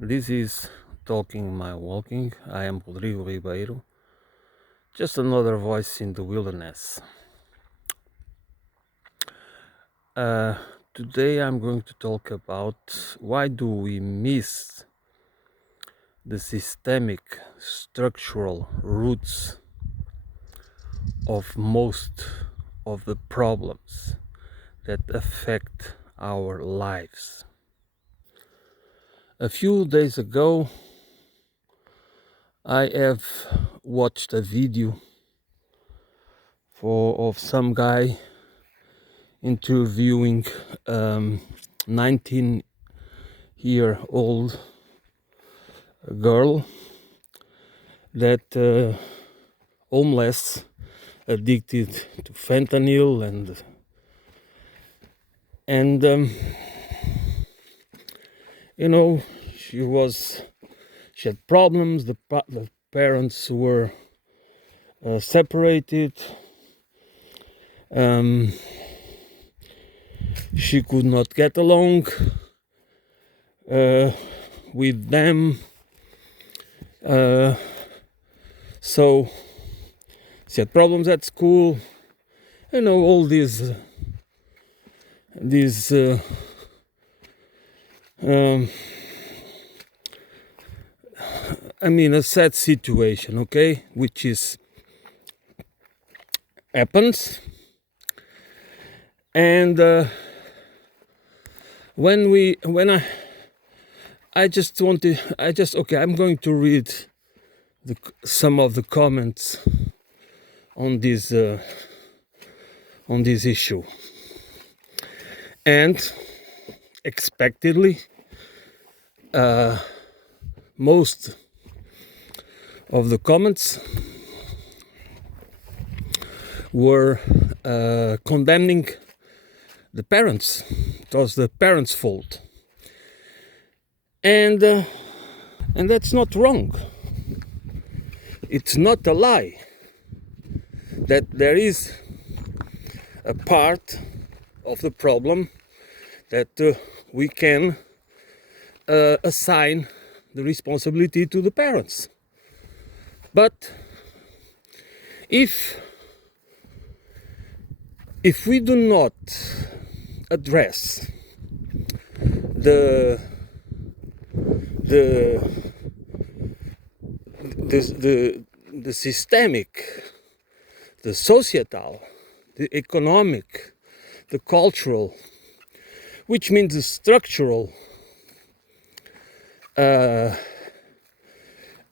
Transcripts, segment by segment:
This is Talking My Walking. I am Rodrigo Ribeiro, just another voice in the wilderness. Uh, Today I'm going to talk about why do we miss the systemic structural roots of most of the problems that affect our lives. A few days ago, I have watched a video of some guy interviewing 19-year-old girl that homeless, addicted to fentanyl, and you know she had problems. The parents were separated. She could not get along with them, so she had problems at school. All these a sad situation, okay, which is happens. And when I'm going to read some of the comments on this issue, and expectedly, most of the comments were condemning the parents. It was the parents' fault, and that's not wrong. It's not a lie that there is a part of the problem that we can assign the responsibility to the parents. But if we do not address the systemic, the societal, the economic, the cultural, which means the structural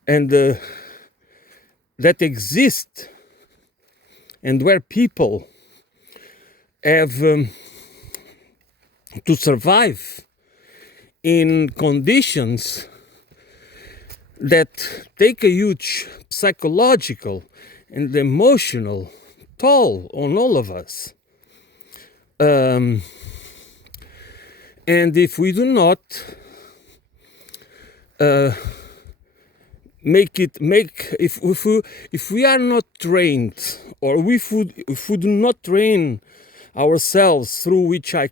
and that exist, and where people have to survive in conditions that take a huge psychological and emotional toll on all of us. And if we do not if we are not trained, or if we do not train ourselves through which I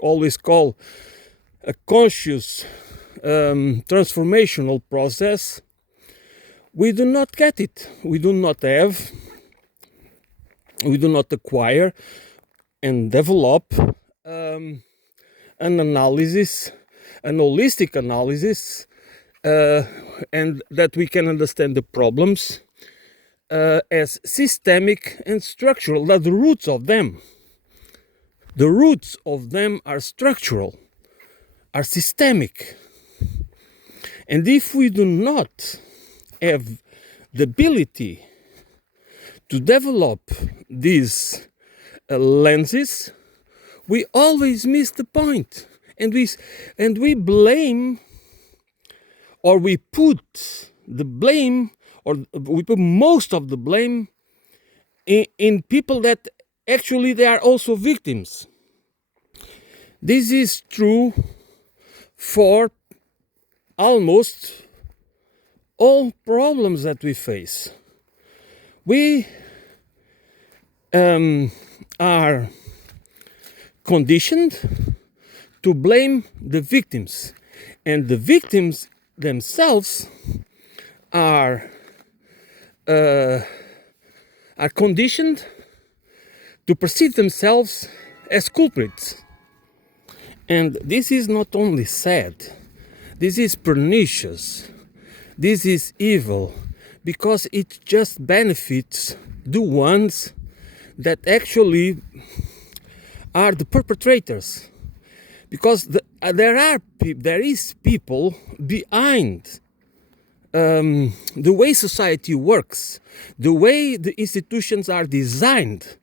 always call a conscious transformational process, we do not get it. We do not acquire and develop an analysis, an holistic analysis, and that we can understand the problems as systemic and structural. That the roots of them are structural, are systemic. And if we do not have the ability to develop these lenses, we always miss the point, and we blame, or we put the blame, or we put most of the blame in people that actually they are also victims. This is true for almost all problems that we face. We are conditioned to blame the victims, And the victims themselves are conditioned to perceive themselves as culprits. And this is not only sad, this is pernicious, this is evil, because it just benefits the ones that actually are the perpetrators. Because there is people behind the way society works, the way the institutions are designed.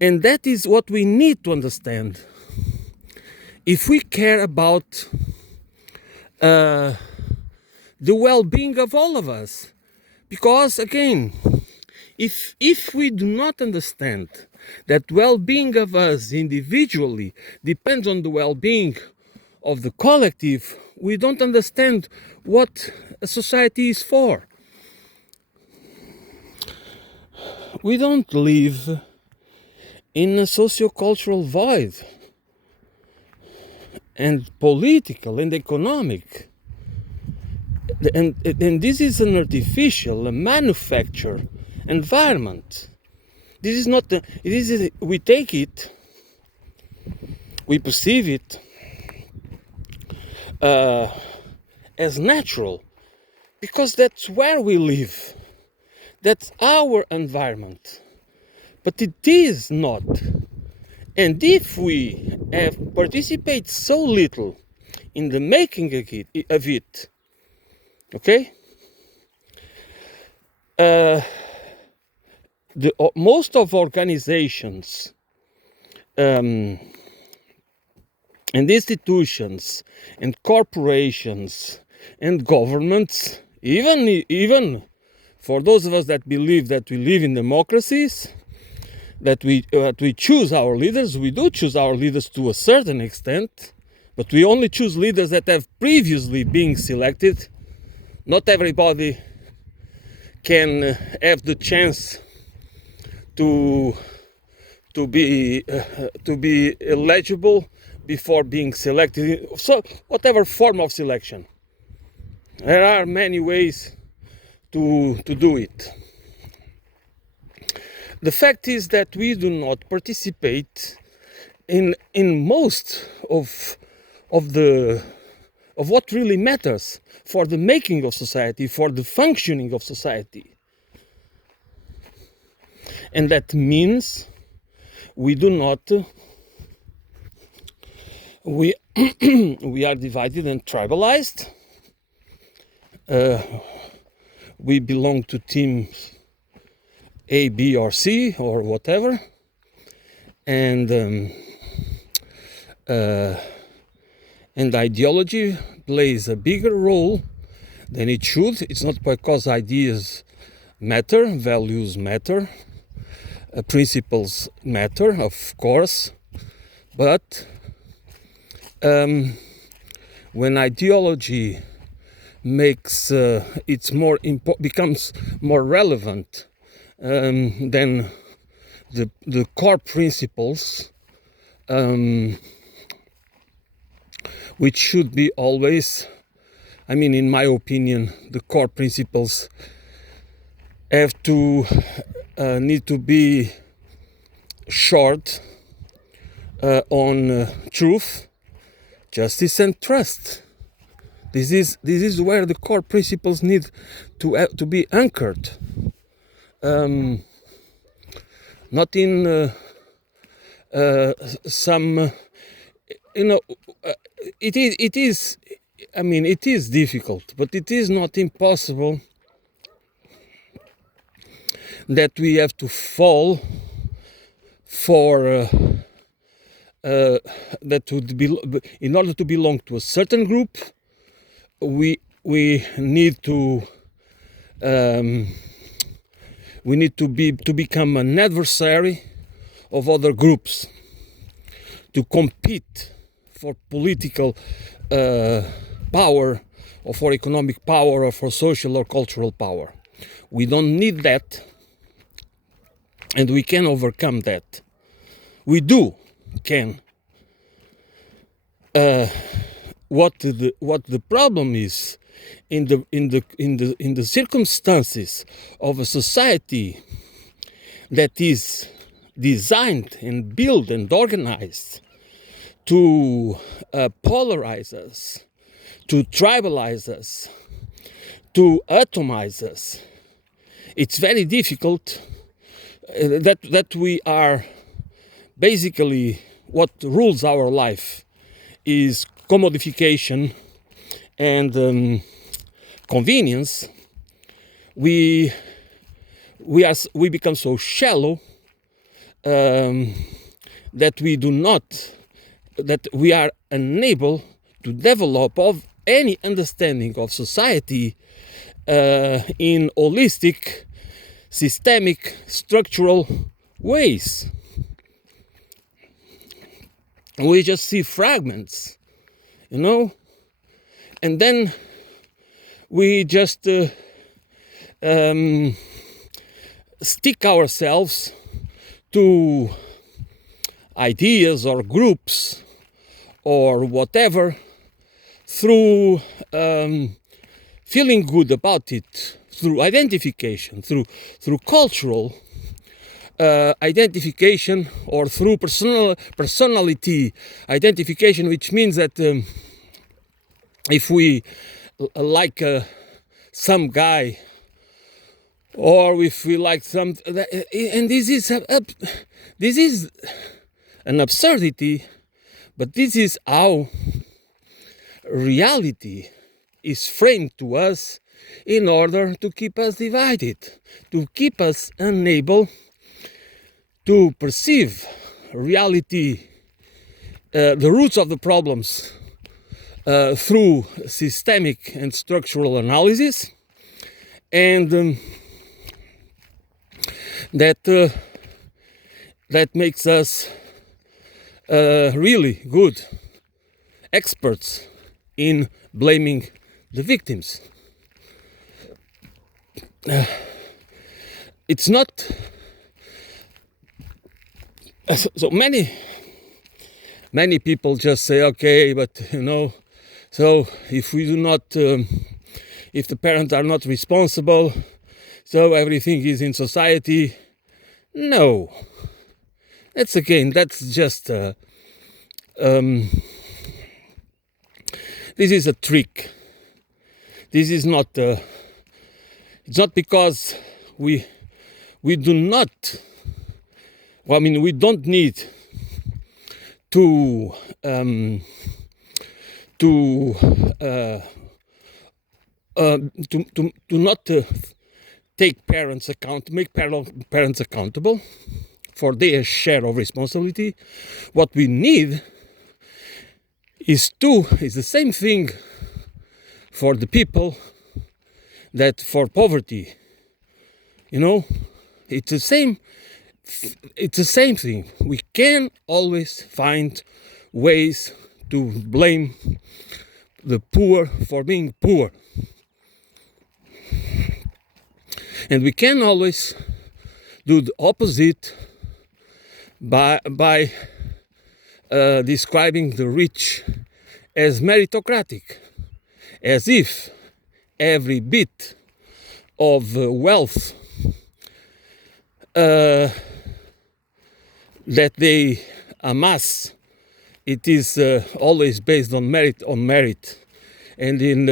And that is what we need to understand. If we care about the well-being of all of us. Because again, if we do not understand that well-being of us individually depends on the well-being of the collective, we don't understand what a society is for. We don't live in a socio-cultural void, and political and economic. And this is an artificial, a manufactured environment. This is not, we take it, we perceive it as natural, because that's where we live. That's our environment. But it is not. And if we have participated so little in the making of it, okay, most of organizations and institutions and corporations and governments, even for those of us that believe that we live in democracies, that we choose our leaders. We do choose our leaders to a certain extent, but we only choose leaders that have previously been selected. Not everybody can have the chance to be eligible before being selected. So whatever form of selection, there are many ways to do it. The fact is that we do not participate in most of what really matters for the making of society, for the functioning of society. And that means we do not, we are divided and tribalized. We belong to teams A, B, or C, or whatever, and ideology plays a bigger role than it should. It's not because ideas matter, values matter, principles matter, of course, but when ideology makes becomes more relevant than the core principles, which should be always, I mean, in my opinion, the core principles need to be short on truth, justice, and trust. This is where the core principles need to be anchored. Not in some, it is, I mean, it is difficult, but it is not impossible that we have to fall for that would be, in order to belong to a certain group, we need to become an adversary of other groups, to compete for political power, or for economic power, or for social or cultural power. We don't need that, and we can overcome that. We can. what the problem is in the circumstances of a society that is designed and built and organized to polarize us, to tribalize us, to atomize us. It's very difficult that we are basically, what rules our life is commodification and convenience. We become so shallow that we are unable to develop of any understanding of society in holistic, systemic, structural ways. We just see fragments, and then we just stick ourselves to ideas or groups or whatever through feeling good about it, through identification, through cultural identification, or through personality identification, which means that if we like some guy, or if we like some, and this is an absurdity, but this is how reality is framed to us in order to keep us divided, to keep us unable to perceive reality, the roots of the problems through systemic and structural analysis, and that makes us really good experts in blaming the victims. It's not so many people just say, okay, but so if we do not, if the parents are not responsible, so everything is in society. No, that's just this is a trick. This is not it's not because we do not, we don't need to not make parents accountable for their share of responsibility. What we need is the same thing for the people that for poverty. It's the same thing. We can always find ways to blame the poor for being poor, and we can always do the opposite by describing the rich as meritocratic, as if every bit of wealth that they amass, it is always based on merit, and in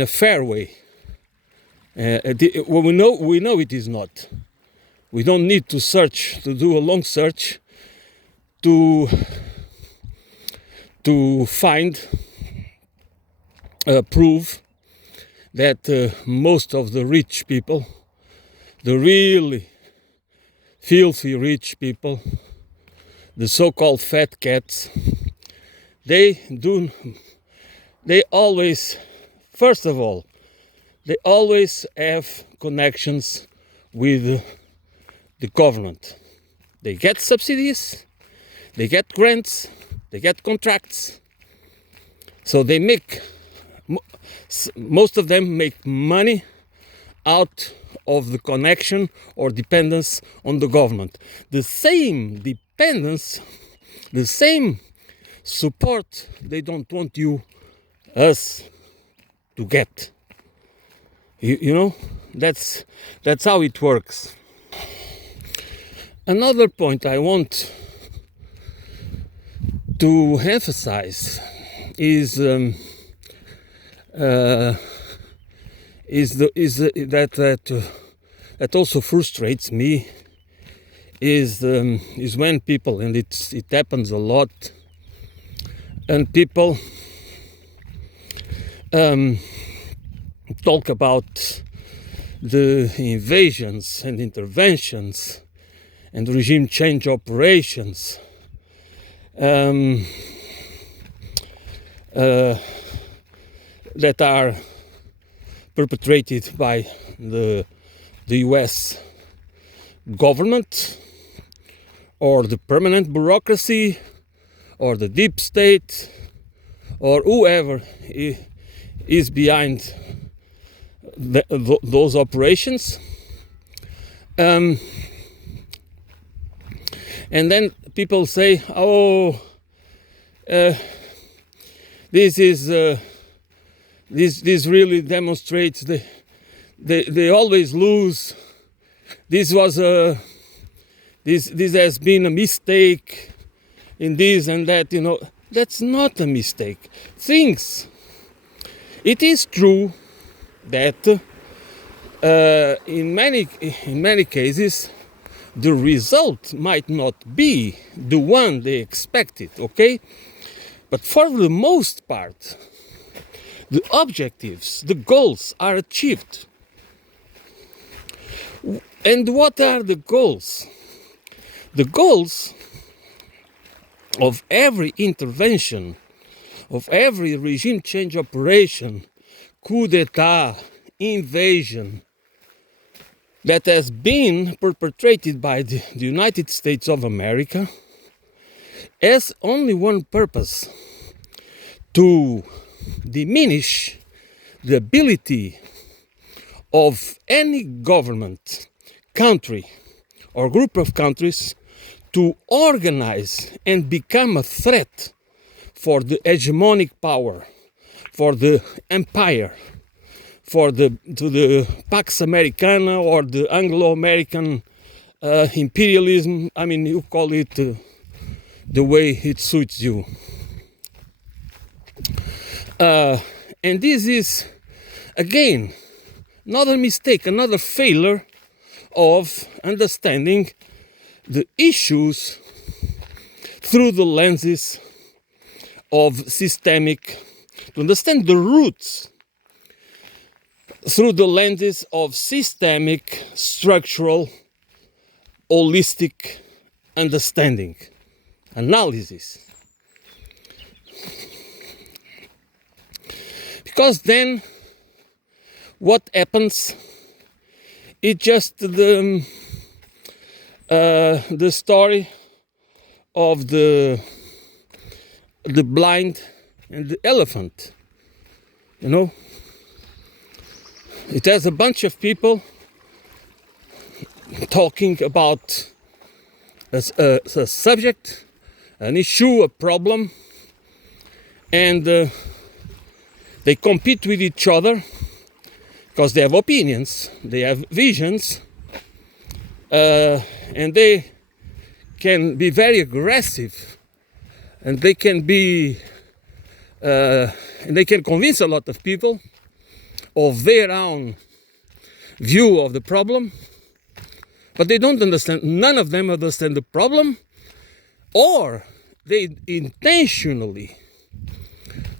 a fair way. We know it is not. We don't need to do a long search to find proof that most of the rich people, the really filthy rich people, the so-called fat cats, they always, first of all, they always have connections with the government. They get subsidies, they get grants, they get contracts. So they most of them make money out of the connection or dependence on the government. The same dependence the same support they don't want us to get. You know, that's how it works. Another point I want to emphasize is that also frustrates me is when people, and it happens a lot, and people talk about the invasions and interventions and regime change operations that are perpetrated by the US government or the permanent bureaucracy or the deep state or whoever is behind those operations. And then people say, oh, this really demonstrates they always lose. This has been a mistake in this and that. You know, that's not a mistake. It is true that in many cases the result might not be the one they expected, okay? But for the most part, the objectives, the goals are achieved. And what are the goals? The goals of every intervention, of every regime change operation, coup d'etat, invasion, that has been perpetrated by the United States of America has only one purpose: to diminish the ability of any government, country, or group of countries to organize and become a threat for the hegemonic power, for the empire, to the Pax Americana or the Anglo-American imperialism. I mean, you call it the way it suits you. And this is, again, another mistake, another failure of understanding the issues through the lenses of to understand the roots through the lenses of systemic, structural, holistic understanding, analysis. Because then what happens is just the story of the blind and the elephant. You know, it has a bunch of people talking about a subject, an issue, a problem, and they compete with each other because they have opinions, they have visions, and they can be very aggressive, and they can convince a lot of people of their own view of the problem, but they don't understand. None of them understand the problem, or they intentionally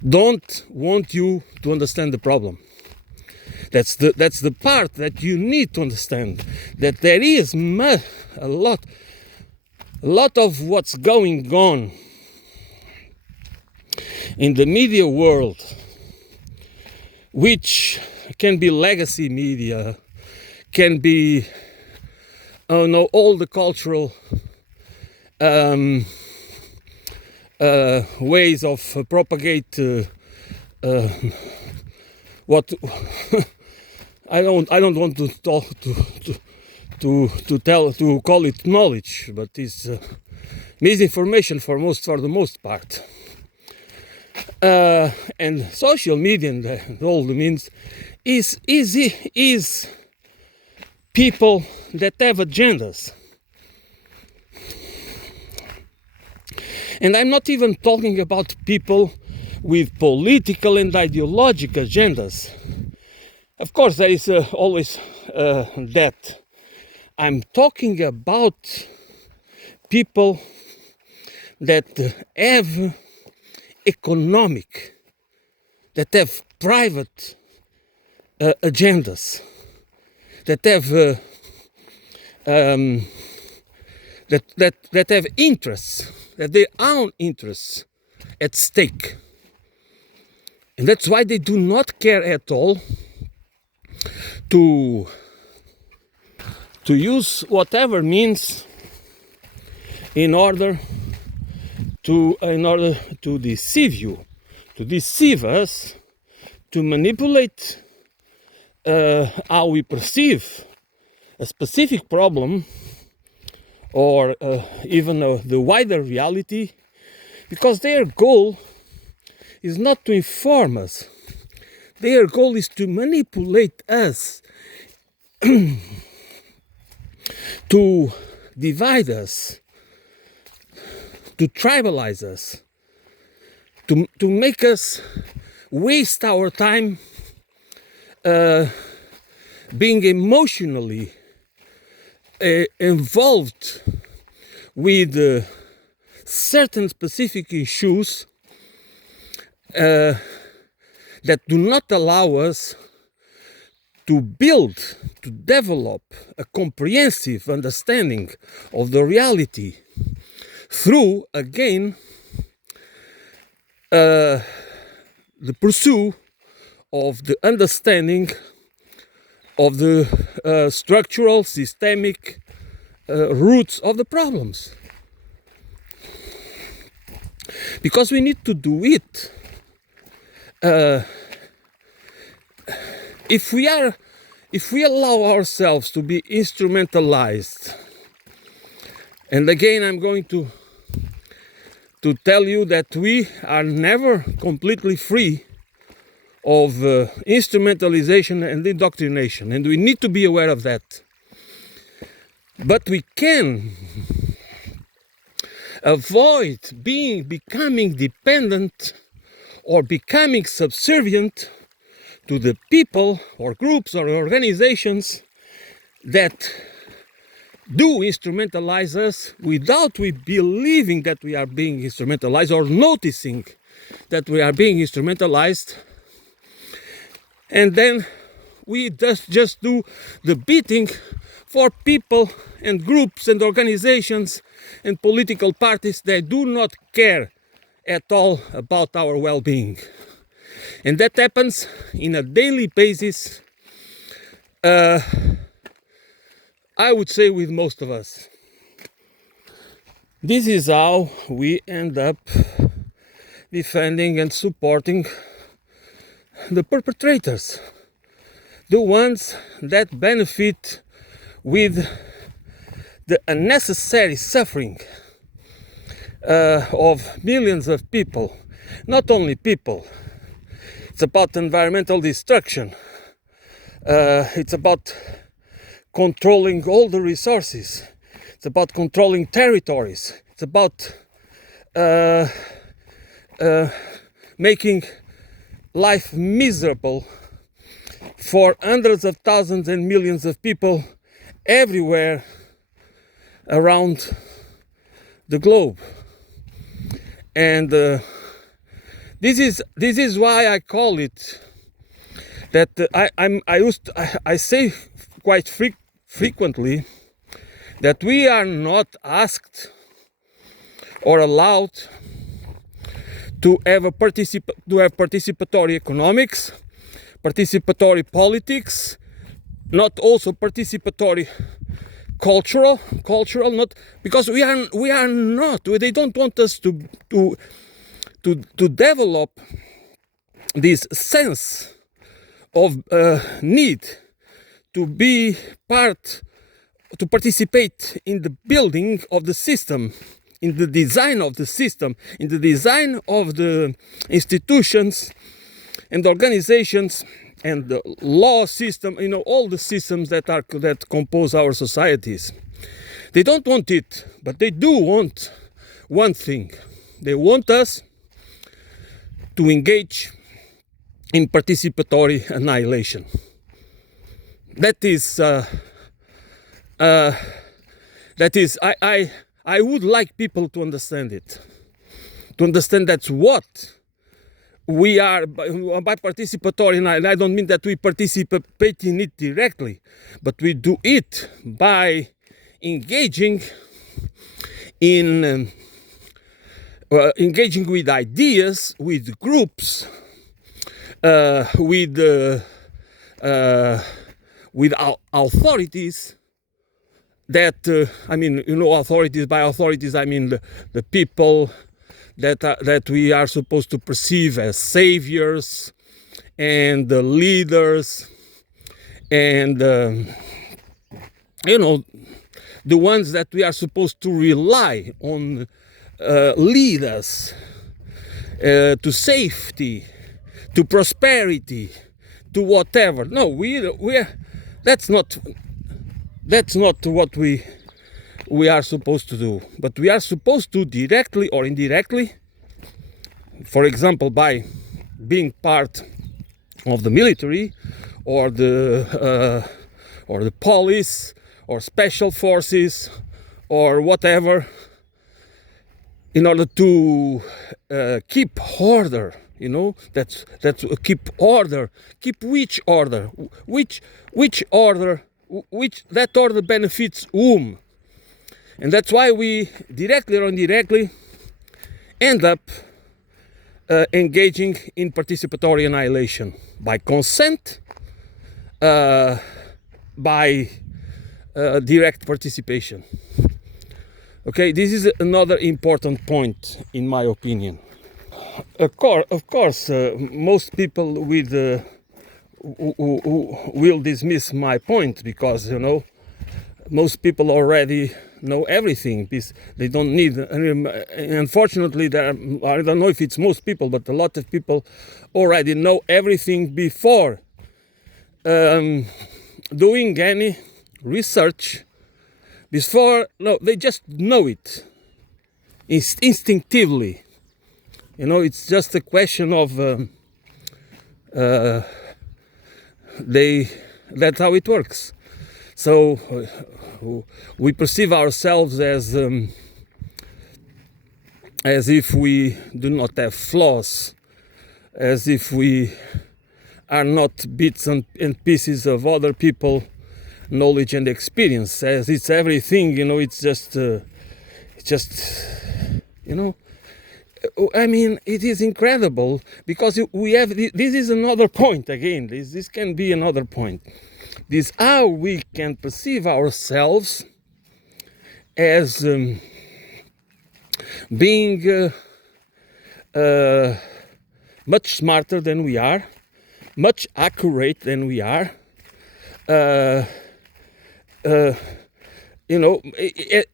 don't want you to understand the problem. That's the part that you need to understand, that there is a lot of what's going on in the media world, which can be legacy media, can be all the cultural ways of propagate what I don't want to call it knowledge, but it's misinformation for the most part. And social media and all the means is people that have agendas. And I'm not even talking about people with political and ideological agendas. Of course, there is always that. I'm talking about people that have economic, that have private agendas, that have that have interests, that their own interests at stake, and that's why they do not care at all to use whatever means in order to deceive you, to deceive us, to manipulate how we perceive a specific problem or even the wider reality, because their goal is not to inform us. Their goal is to manipulate us, to divide us, to tribalize us, to make us waste our time being emotionally involved with certain specific issues that do not allow us to build, to develop a comprehensive understanding of the reality through, again, the pursuit of the understanding of the structural, systemic roots of the problems. Because we need to do it. If we allow ourselves to be instrumentalized, and again I'm going to tell you that we are never completely free of instrumentalization and indoctrination, and we need to be aware of that. But we can avoid becoming dependent or becoming subservient to the people or groups or organizations that do instrumentalize us without we believing that we are being instrumentalized or noticing that we are being instrumentalized. And then we just do the bidding for people and groups and organizations and political parties that do not care at all about our well-being. And that happens in a daily basis, I would say with most of us. This is how we end up defending and supporting the perpetrators, the ones that benefit with the unnecessary suffering of millions of people. Not only people, it's about environmental destruction, it's about controlling all the resources, it's about controlling territories, it's about making life miserable for hundreds of thousands and millions of people everywhere around the globe. And this is why I call it that I say quite frequently that we are not asked or allowed to have participatory economics, participatory politics, not also participatory cultural, not because we are not. They don't want us to develop this sense of need to be part, to participate in the building of the system in the design of the system, in the design of the institutions and organizations and the law system, all the systems that compose our societies. They don't want it, but they do want one thing. They want us to engage in participatory annihilation. That is, I would like people to understand it. To understand that's what we are by participatory, and I don't mean that we participate in it directly, but we do it by engaging in engaging with ideas, with groups, with authorities that authorities. By authorities I mean the people that we are supposed to perceive as saviors and the leaders and the ones that we are supposed to rely on lead us to safety, to prosperity, to whatever. No, that's not what we are supposed to do. But we are supposed to, directly or indirectly, for example, by being part of the military or the police or special forces or whatever, in order to keep order. That's keep order. Keep which order? Which order? That order benefits whom? And that's why we, directly or indirectly, end up engaging in participatory annihilation by consent, by direct participation. Okay, this is another important point, in my opinion. Of course, most people who will dismiss my point because most people already know everything. They don't need. Unfortunately, I don't know if it's most people, but a lot of people already know everything before doing any research. They just know it instinctively. It's just a question of that's how it works. So we perceive ourselves as if we do not have flaws, as if we are not bits and pieces of other people knowledge and experience, as it's everything. It's just I mean, it is incredible because we have. This is another point again. This can be another point. This how we can perceive ourselves as being much smarter than we are, much accurate than we are.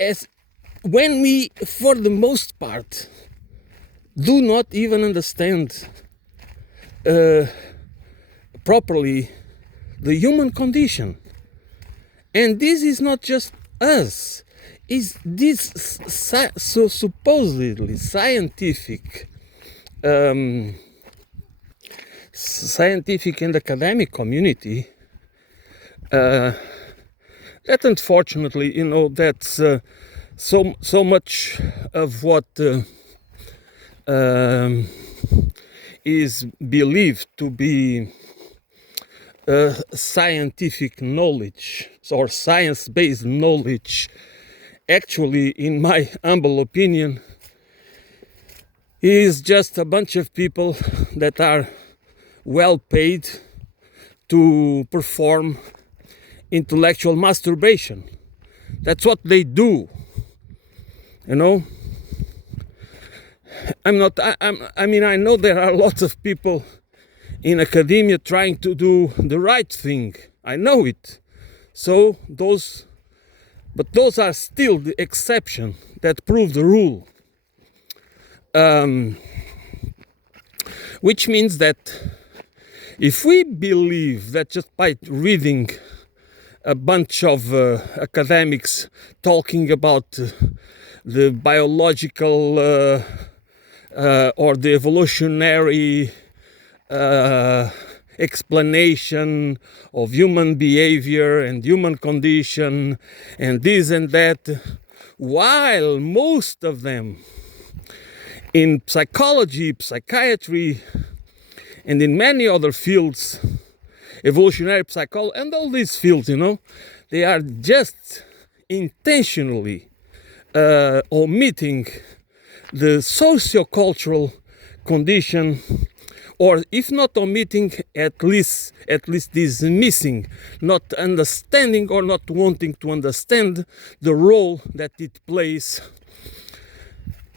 As when we, for the most part, do not even understand properly the human condition. And this is not just us. Is this so supposedly scientific and academic community that unfortunately, that's so much of what is believed to be scientific knowledge or science-based knowledge, actually, in my humble opinion, is just a bunch of people that are well paid to perform intellectual masturbation. That's what they do. I know there are lots of people in academia trying to do the right thing. I know it. So those But those are still the exception that prove the rule. Which means that if we believe that just by reading a bunch of academics talking about the biological or the evolutionary explanation of human behavior and human condition and this and that, while most of them in psychology, psychiatry, and in many other fields, evolutionary psychology, and all these fields, they are just intentionally omitting the socio-cultural condition, or if not omitting, at least dismissing, not understanding or not wanting to understand the role that it plays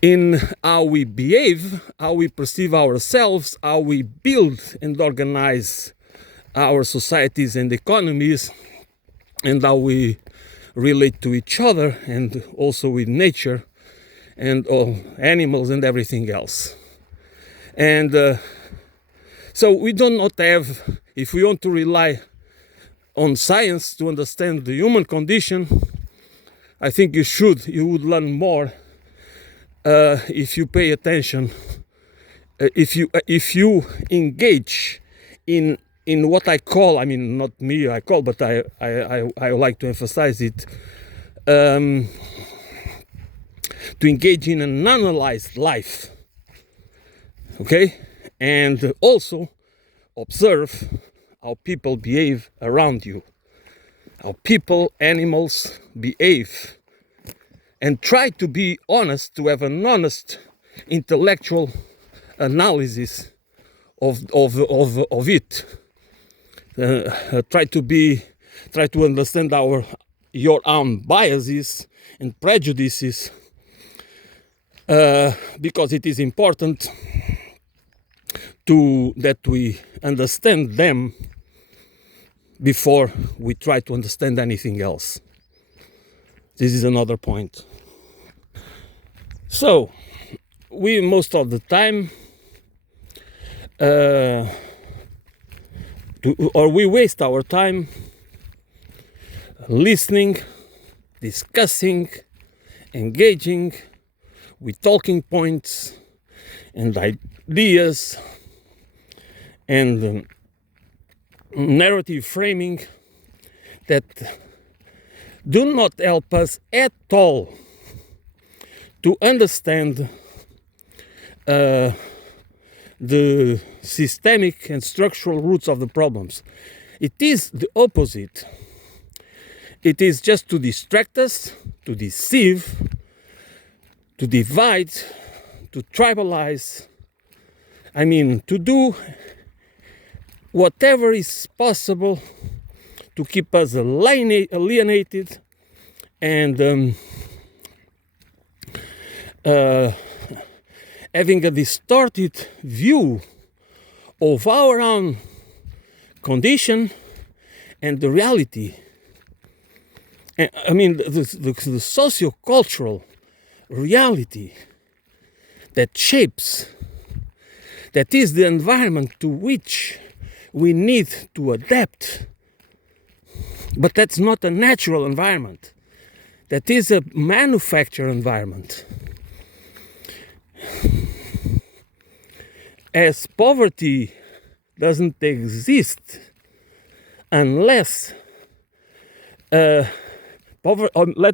in how we behave, how we perceive ourselves, how we build and organize our societies and economies, and how we relate to each other and also with nature and all animals and everything else. And so we do not have, if we want to rely on science to understand the human condition, I think you would learn more if you pay attention, if you engage in what I call, I mean, not me, I call, but I like to emphasize it, to engage in an analyzed life, okay, and also observe how people behave around you, how people, animals behave, and try to be honest, to have an honest intellectual analysis of it. Try to understand your own biases and prejudices, because it is important that we understand them before we try to understand anything else. This is another point. So, we most of the time, we waste our time listening, discussing, engaging with talking points and ideas and narrative framing that do not help us at all to understand the systemic and structural roots of the problems. It is the opposite. It is just to distract us, to deceive, to divide, to tribalize. I mean, to do whatever is possible to keep us alienated and having a distorted view of our own condition and the reality. And, I mean, the socio-cultural reality that shapes, that is the environment to which we need to adapt. But that's not a natural environment. That is a manufactured environment. As poverty doesn't exist unless let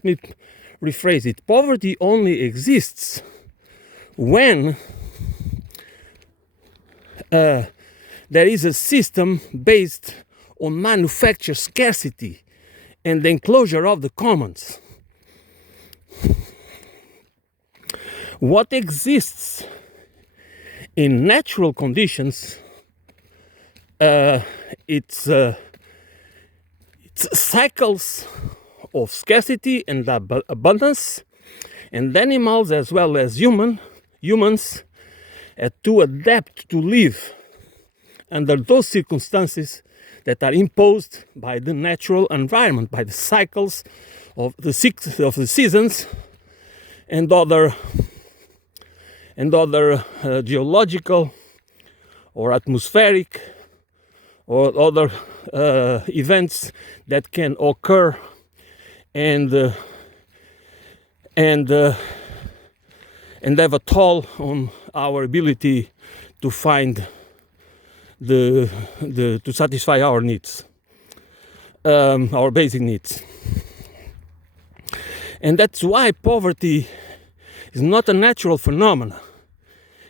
me rephrase it. Poverty only exists when there is a system based on manufactured scarcity and the enclosure of the commons. What exists in natural conditions, it's cycles of scarcity and abundance, and animals as well as humans to adapt to live under those circumstances that are imposed by the natural environment, by the cycles of the seasons and other geological or atmospheric or other events that can occur and have a toll on our ability to find to satisfy our needs, our basic needs. And that's why poverty is not a natural phenomenon.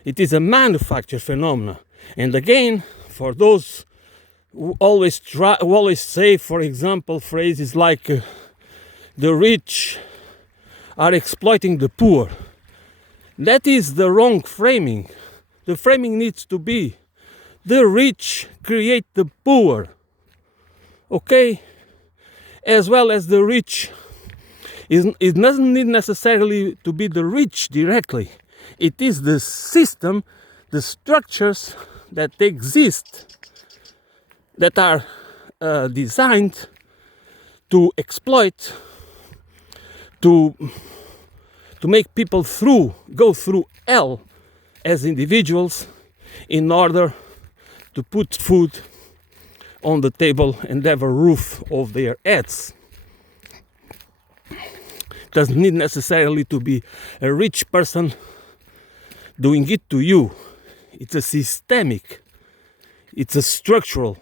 It is a manufactured phenomenon. And again, for those who always say, for example, phrases like the rich are exploiting the poor, that is the wrong framing. The framing needs to be the rich create the poor, okay? As well as the rich, it doesn't need necessarily to be the rich directly. It is the system, the structures that exist that are designed to exploit, to make people go through hell as individuals in order to put food on the table and have a roof over their heads. Doesn't need necessarily to be a rich person doing it to you. It's a systemic, it's a structural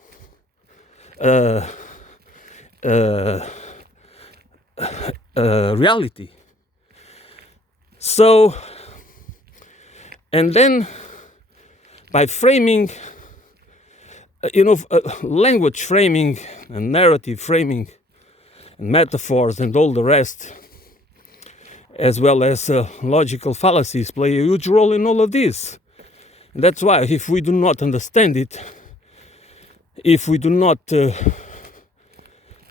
reality. So, and then by framing, language framing and narrative framing and metaphors and all the rest, as well as logical fallacies, play a huge role in all of this. And that's why if we do not understand it, if we do not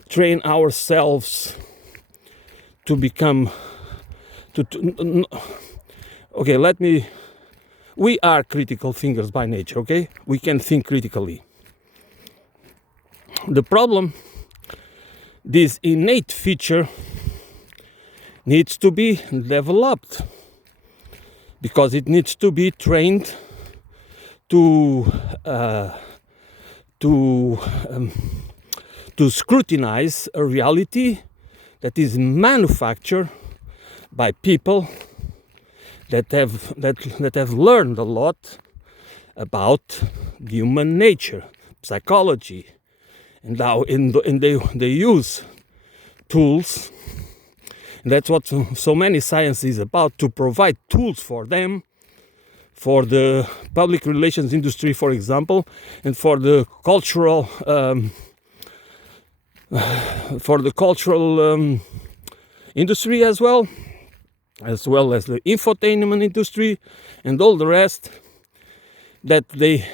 train ourselves to become okay, we are critical thinkers by nature, okay? We can think critically. The problem, this innate feature needs to be developed because it needs to be trained to scrutinize a reality that is manufactured by people that have learned a lot about human nature, psychology, and how they use tools. And that's what so many science is about, to provide tools for them, for the public relations industry, for example, and for the cultural industry as well as the infotainment industry and all the rest, that they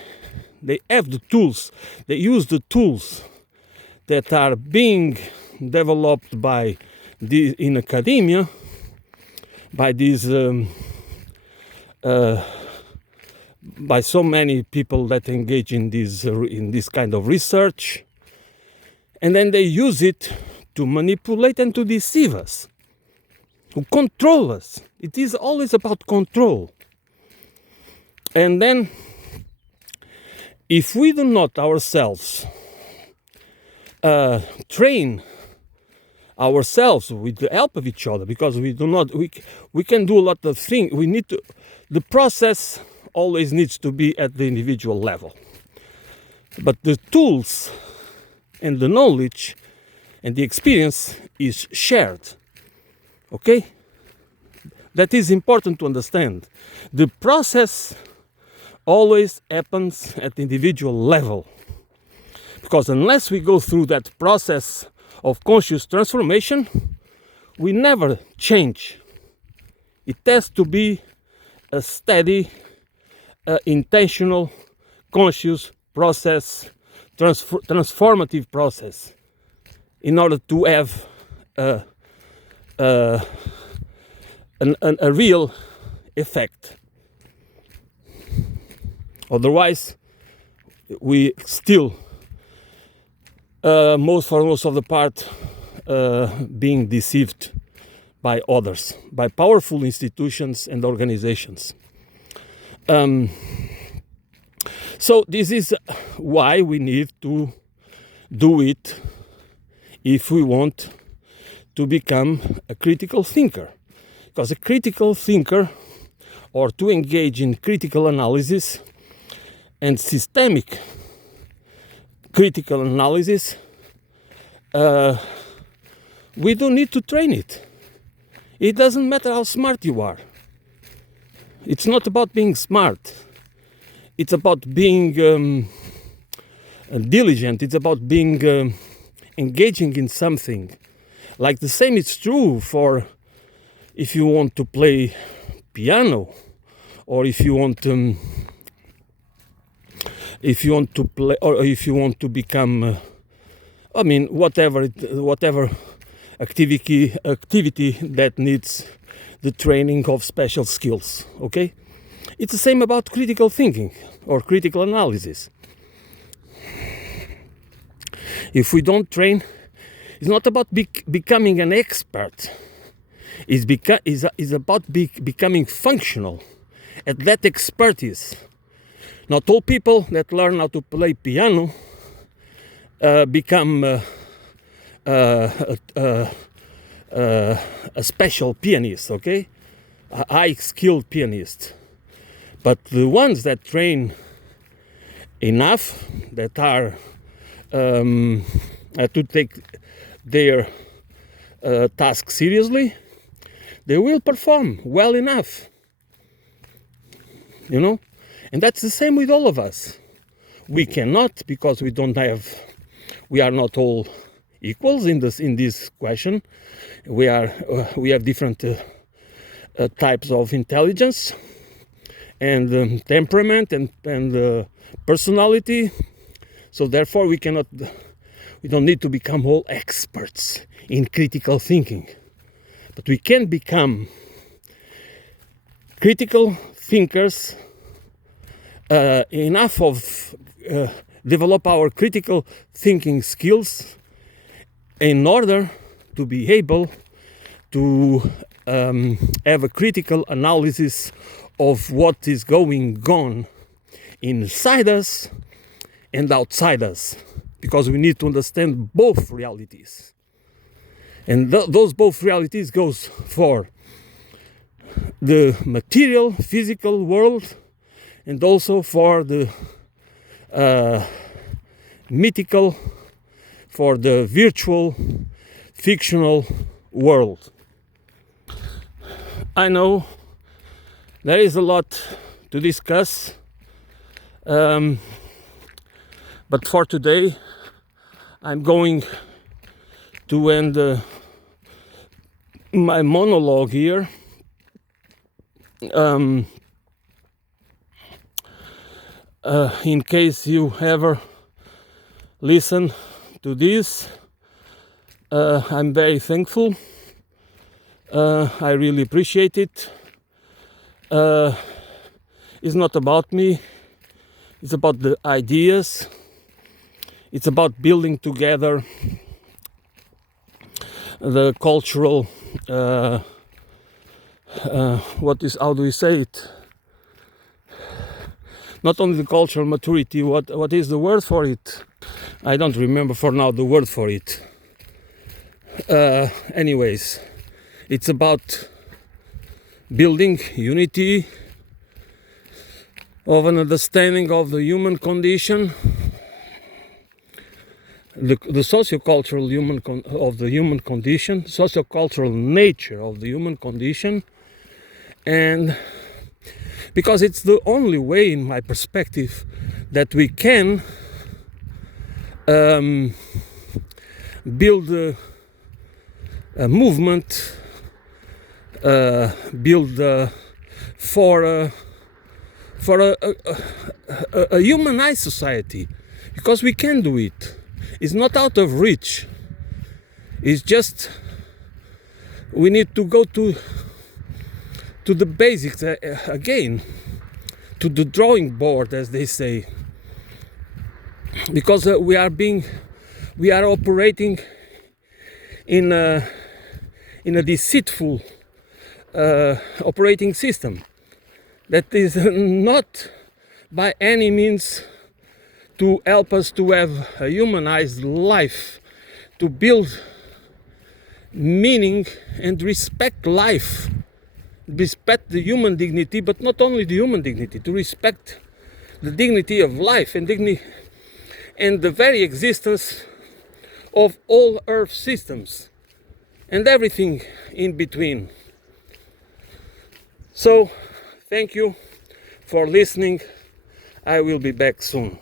have the tools, they use the tools that are being developed in academia by these by so many people that engage in this kind of research, and then they use it to manipulate and to deceive us, to control us. It is always about control. And then if we do not ourselves train ourselves with the help of each other, because we can do a lot of things, the process always needs to be at the individual level, but the tools and the knowledge and the experience is shared, okay? That is important to understand. The process always happens at the individual level, because unless we go through that process of conscious transformation, we never change. It has to be a steady, intentional, conscious process, transformative process, in order to have a real effect. Otherwise, we still, for most of the part, being deceived by others, by powerful institutions and organizations. So this is why we need to do it if we want to become a critical thinker. Because a critical thinker, or to engage in critical analysis and systemic critical analysis, we don't need to train it. It doesn't matter how smart you are. It's not about being smart. It's about being diligent. It's about being engaging in something. Like the same is true for if you want to play piano, or if you want to play, or if you want to become, whatever activity that needs the training of special skills. Okay, it's the same about critical thinking or critical analysis. If we don't train, it's not about becoming an expert. It's about becoming functional at that expertise. Not all people that learn how to play piano become a special pianist, okay? A high-skilled pianist. But the ones that train enough, that are to take their task seriously, they will perform well enough. You know? And that's the same with all of us. We cannot, because we are not all equals in this question. We have different types of intelligence and temperament and personality. So therefore we don't need to become all experts in critical thinking. But we can become critical thinkers enough of develop our critical thinking skills in order to be able to have a critical analysis of what is going on inside us and outside us, because we need to understand both realities. And those both realities goes for the material, physical world, and also for the mythical, for the virtual, fictional world. I know there is a lot to discuss, but for today I'm going to end my monologue here. In case you ever listen to this, I'm very thankful. I really appreciate it. It's not about me, it's about the ideas. It's about building together the cultural, how do we say it? Not only the cultural maturity, what is the word for it? I don't remember for now the word for it. Anyways, it's about building unity of an understanding of the human condition, the socio-cultural of the human condition, socio-cultural nature of the human condition, and because it's the only way, in my perspective, that we can build a movement, build for a humanized society, because we can do it. It's not out of reach. It's just we need to go to the basics again, to the drawing board, as they say, because we are operating in a deceitful operating system that is not by any means to help us to have a humanized life, to build meaning and respect life, respect the human dignity, but not only the human dignity, to respect the dignity of life and dignity and the very existence of all earth systems and everything in between. So thank you for listening. I will be back soon.